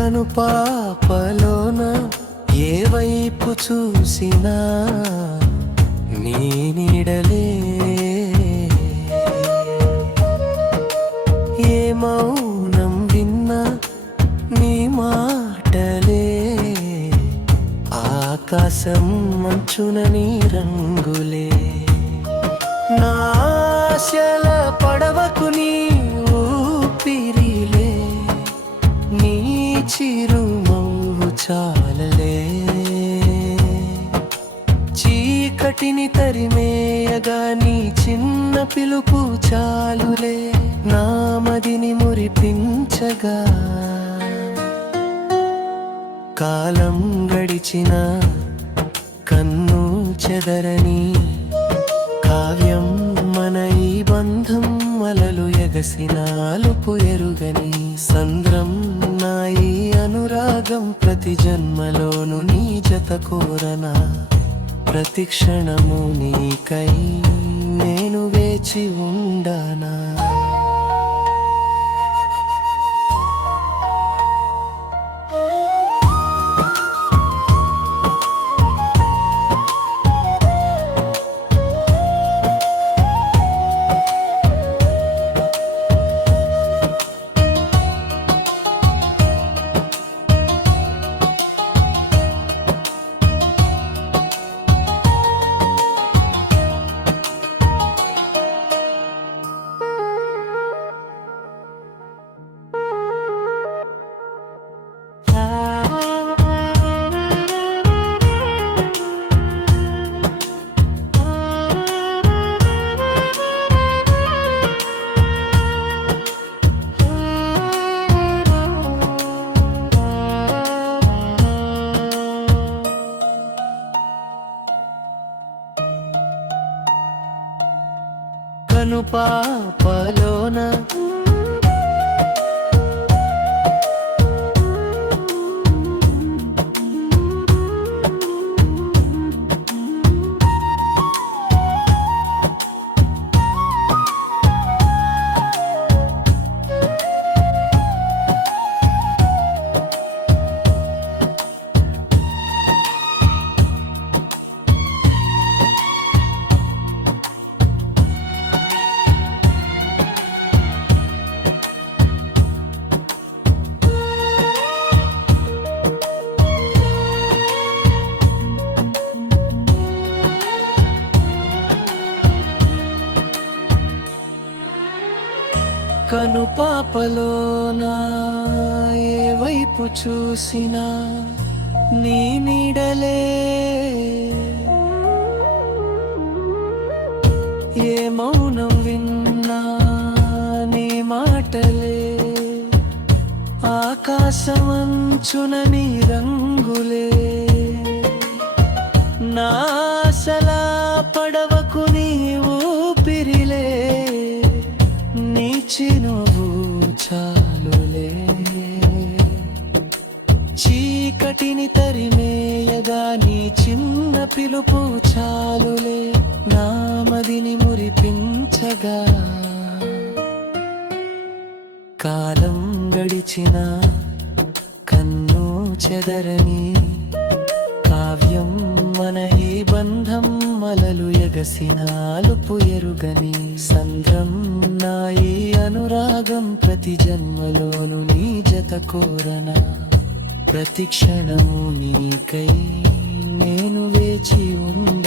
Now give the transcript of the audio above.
కనుపాపలోన ఏ వైపు చూసినా నీ నీడలే, ఏ మౌనం విన్నా నీ మాటలే, ఆకాశం మంచున నీ రంగులే. నా ఆశల పడవకు నీ ఊపిరిలే, నీ చిరునవ్వు చాలలే. చీకటిని తరిమేయగా నీ చిన్న పిలుపు చాలులే, నా మదిని మురిపించగా. కాలం గడిచిన కన్ను చెదరని కావ్యం మన ఈ బంధం, అలలు ఎగసిన అలుపు ఎరుగని సంద్రం నా ఈ అనురాగం. ప్రతి జన్మలోను నీ జత కోరనా, ప్రతి క్షణము నీకై నేను వేచి ఉండనా. కనుపాపలోన కనుపాపలోనా ఏ వైపు చూసినా నీ నీడలే, ఏ మౌనం విన్నా నీ మాటలే, ఆకాశమంచున నీ రంగులే. నా ఆశల పడవకు నీ ఊపిరిలే, నీ చిరునవ్వు చాలులే. చీకటిని తరిమేయగా నీ చిన్న పిలుపు చాలులే, నా మదిని మురిపించగా. కాలం గడిచిన కన్ను చెదరని కావ్యం మన ఈ బంధం, అలలు ఎగసిన అలుపు ఎరుగని సంద్రం నా ఈ అనురాగం. ప్రతి జన్మలోను నీ జత కోరనా, ప్రతి క్షణము నీకై నేను వేచి ఉన్నా.